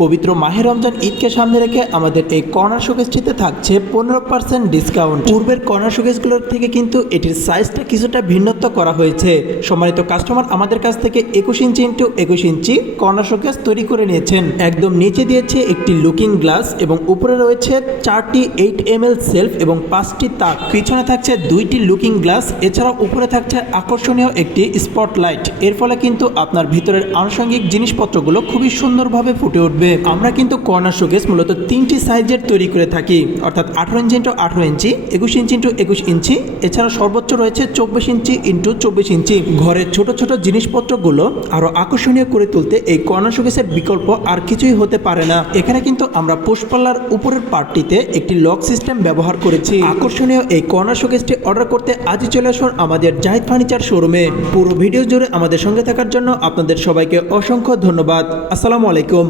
পবিত্র মাহে রমজান ঈদকে সামনে রেখে আমাদের এই কর্নার শোকেসটিতে থাকছে 15% ডিসকাউন্ট। পূর্বের কর্নার শোকেসগুলোর থেকে কিন্তু এটির সাইজটা কিছুটা ভিন্নত্ব করা হয়েছে। সম্মানিত কাস্টমার আমাদের কাছ থেকে 21 ইঞ্চি ইন্টু 21 ইঞ্চি কর্নার শোকেস তৈরি করে নিয়েছেন। একদম নিচে দিয়েছে একটি লুকিং গ্লাস এবং উপরে রয়েছে 4টি 8 ml সেলফ এবং 5টি তাক। পিছনে থাকছে 2টি লুকিং গ্লাস, এছাড়াও উপরে থাকছে আকর্ষণীয় একটি স্পটলাইট। এর ফলে কিন্তু আপনার ভিতরের আনুষঙ্গিক জিনিসপত্রগুলো খুবই সুন্দরভাবে ফুটে উঠবে। আমরা কিন্তু কর্নার শোকেস মূলত 3টি সাইজের তৈরি করে থাকি, অর্থাৎ 18 ইঞ্চি ইন্টু 18 ইঞ্চি, 21 ইঞ্চি ইন্টু 21 ইঞ্চি, এছাড়া সর্বোচ্চ রয়েছে 24 ইঞ্চি ইন্টু 24 ইঞ্চি। ঘরের ছোট ছোট জিনিসপত্রগুলো আরো আকর্ষণীয় করে তুলতে এই কর্নার শোকেসের বিকল্প আর কিছুই হতে পারে না। এখানে কিন্তু আমরা পুশপাল্লার উপরের পার্টটিতে একটি লক সিস্টেম ব্যবহার করেছি। আকর্ষণীয় এই কর্নার শোকেসটি অর্ডার করতে আজই চলে আসুন আমাদের জাহিদ ফার্নিচার শোরুমে। পুরো ভিডিও জুড়ে আমাদের সঙ্গে থাকার জন্য আপনাদের সবাইকে অসংখ্য ধন্যবাদ। আসসালামু আলাইকুম।